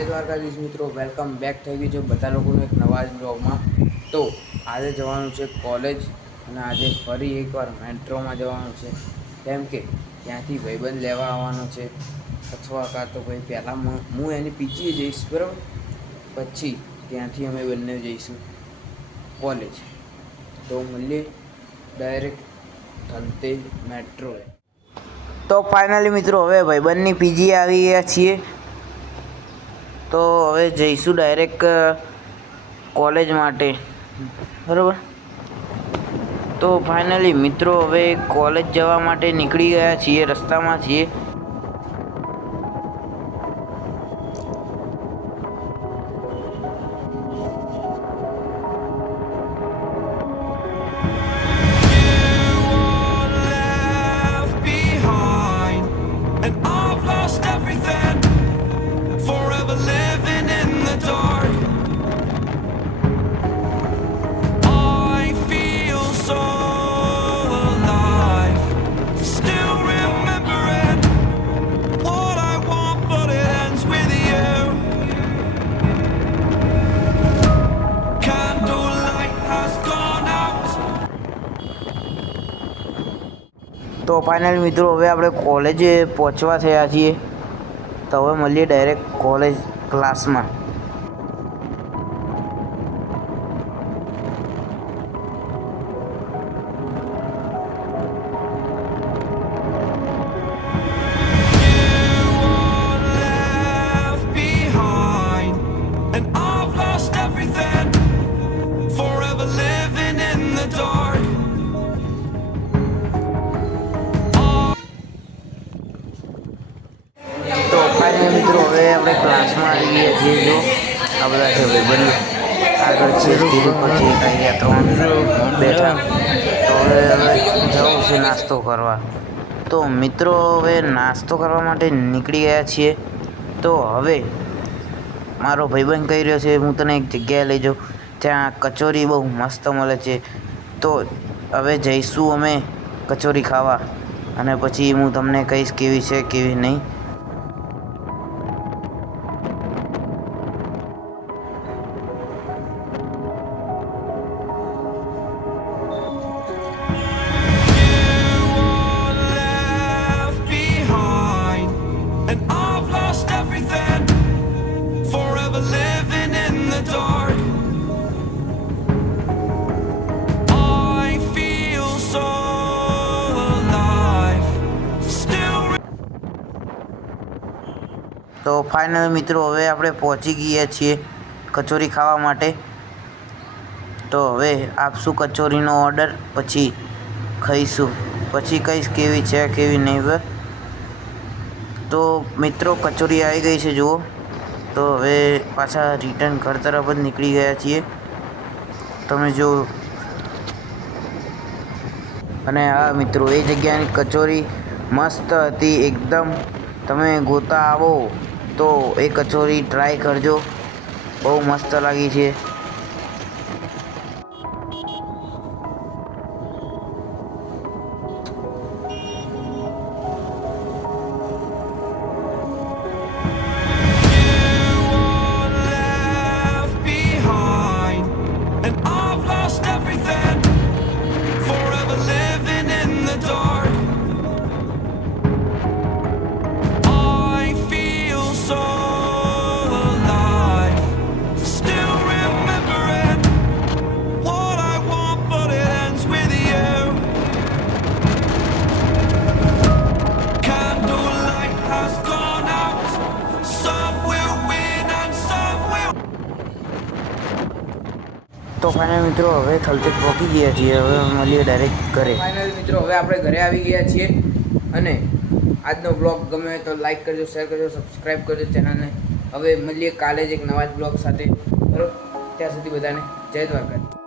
જય દ્વારકાધીશ મિત્રો welcome back થઈ ગયું છે બધા લોકોને એક નવા જ બ્લોગમાં તો આજે જવાનું છે કોલેજ અને આજે ફરી એકવાર મેટ્રોમાં જવાનું છે. કેમ કે ત્યાંથી ભાઈબંધ લેવા આવવાનો છે. અથવા કાં તો ભાઈ પહેલાં હું એની પીજીએ જઈશ, બરાબર? પછી ત્યાંથી અમે બંને જઈશું કોલેજ તો મળીએ ડાયરેક્ટ થલતે મેટ્રો તો ફાઇનલી મિત્રો, હવે ભાઈબંધની પીજી આવી ગયા છીએ. તો હવે જઈશું ડાયરેક્ટ કોલેજ માટે. બરાબર? તો ફાઇનલી મિત્રો હવે કોલેજ જવા માટે નીકળી ગયા છીએ, રસ્તામાં છીએ. તો ફાઇનલ મિત્રો, હવે આપણે કોલેજે પહોંચવા થયા છીએ. તો હવે મળીએ ડાયરેક્ટ કોલેજ ક્લાસમાં આ બધા છે ભાઈબંધો આગળ છે એક અહીંયા ત્રણ બેઠા. તો હવે હવે જવું છે નાસ્તો કરવા. તો મિત્રો હવે નાસ્તો કરવા માટે નીકળી ગયા છીએ. તો હવે મારો ભાઈબંધ કહી રહ્યો છે હું તને એક જગ્યાએ લઈ જાઉં ત્યાં કચોરી બહુ મસ્ત મળે છે. તો હવે જઈશું અમે કચોરી ખાવા. અને પછી હું તમને કહીશ કેવી છે કેવી નહીં. Living in the dark. તો ફાઇનલ મિત્રો, હવે આપણે પહોંચી ગયા છીએ કચોરી ખાવા માટે. તો હવે આપશું કચોરીનો ઓર્ડર પછી ખાઈશું. પછી કહીશ કેવી છે, કેવી નહીં તો મિત્રો, કચોરી આવી ગઈ છે, જુઓ. તો હવે પાછા રિટર્ન ઘર તરફ જ નીકળી ગયા છીએ. તમે જો અને હા મિત્રો, એ જગ્યાની કચોરી મસ્ત હતી એકદમ. તમે ગોતા આવો તો એ કચોરી ટ્રાય કરજો. બહુ મસ્ત લાગી છે. તો ફાઇનલ મિત્રો, હવે થલતેજ પહોંચી ગયા છીએ. હવે મળીએ ડાયરેક્ટ ઘરે. ફાઇનલ મિત્રો, હવે આપણે ઘરે આવી ગયા છીએ. અને આજનો બ્લોગ ગમે તો લાઈક કરજો શેર કરજો સબસ્ક્રાઈબ કરજો ચેનલને હવે મળીએ કાલે જ એક નવા જ બ્લોગ સાથે. બરોબર? ત્યાં સુધી બધાને જય દ્વારકા